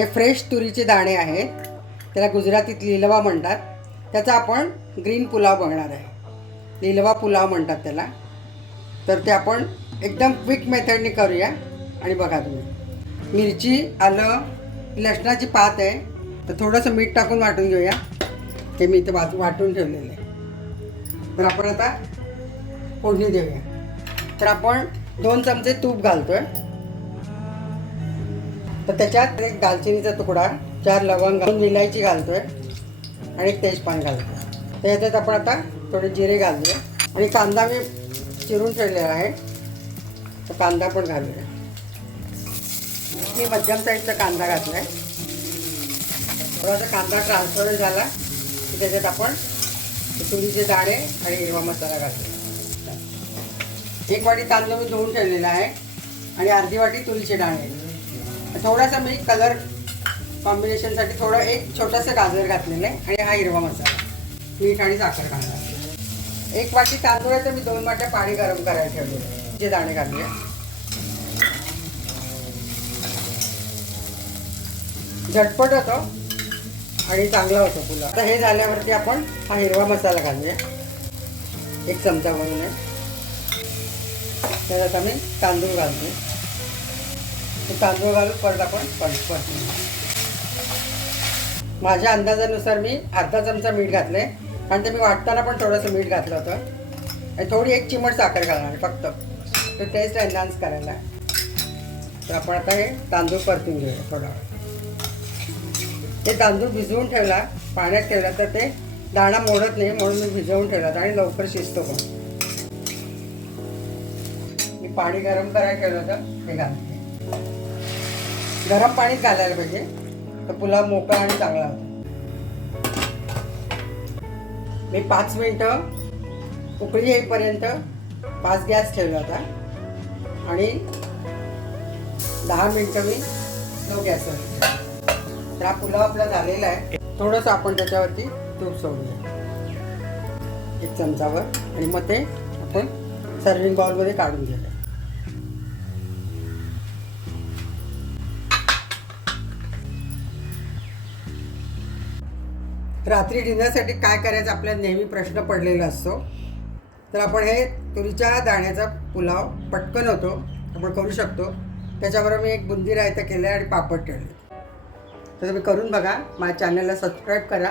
हे फ्रेश तुरीचे दाणे आहेत, त्याला गुजरातीत लिलवा म्हणतात. त्याचा आपण ग्रीन पुलाव बघणार आहे. लिलवा पुलाव म्हणतात त्याला. तर ते आपण एकदम क्विक मेथडने करूया. आणि बघा तुम्ही, मिरची, आलं, लसणाची पात आहे. तर थोडंसं मीठ टाकून वाटून घेऊया. हे मी इथे वाटून ठेवलेलं आहे. तर आपण आता फोडणी देऊया. तर आपण 2 चमचे तूप घालतोय. तर त्याच्यात एक दालचिनीचा तुकडा, 4 लवंग, 2 विलायची घालतोय आणि एक तेजपान घालतोय. त्याच्यात आपण आता थोडे जिरे घालूया आणि कांदा मी चिरून ठेवलेला आहे. तर कांदा पण घालूया. मी मध्यम साईजचा कांदा घातला आहे. थोडासा कांदा ट्रान्सफर झाला की त्याच्यात आपण तुरीचे दाणे आणि हिरवा मसाला घालूया. 1 वाटी तांदूळ मी धुवून ठेवलेला आहे आणि अर्धी वाटी तुरीचे दाणे. थोडासा मी कलर कॉम्बिनेशनसाठी थोडं एक छोटंसं गाजर घातलेलं आहे आणि हा हिरवा मसाला, मीठ आणि साखर घालणार. 1 वाटी तांदूळ आहे तर मी 2 वाट्या पाणी गरम करायला ठेवलेलं. जे दाणे घालूया. झटपट होतो आणि चांगला होतो पुलाव. आता हे झाल्यावरती आपण हा हिरवा मसाला घालूया. 1 चमचा भरून आहे. त्यात आम्ही तांदूळ घालतो. तांदूळ घालून परत आपण परतून. माझ्या अंदाजानुसार मी अर्धा चमचा मीठ घातलं आहे. आणि ते मी वाटताना पण थोडंसं मीठ घातलं होतं. आणि थोडी 1 चिमट साखर घालणार फक्त, तर टेस्ट एनहान्स करायला. तर आपण आता हे तांदूळ परतून घेऊया थोडा वेळ. ते तांदूळ भिजवून ठेवला, पाण्यात ठेवला तर ते दाणा मोडत नाही, म्हणून मी भिजवून ठेवला आणि लवकर शिजतो पण. मी पाणी गरम करायला ठेवलं होतं, ते घालते. गरम पाणीच घालायला पाहिजे, तर पुलाव मोकळा आणि चांगला होतो. मी 5 मिनटं उकळी येईपर्यंत 5 गॅस ठेवला होता आणि 10 मिनटं मी लो गॅसवर. तर हा पुलाव आपला झालेला आहे. थोडंसं आपण त्याच्यावरती तूप सोडूया 1 चमचावर आणि मग ते आपण सर्विंग बाउलमध्ये काढून घेऊया. रात्री डिनरसाठी काय करायचं आपल्याला नेहमी प्रश्न पडलेला असतो. तर आपण हे तुरीच्या दाण्याचा पुलाव पटकन होतो, आपण करू शकतो. त्याच्याबरोबर मी एक बुंदी रायता केलं आणि पापड ठेवले. तर तुम्ही करून बघा. माझ्या चॅनलला सबस्क्राईब करा.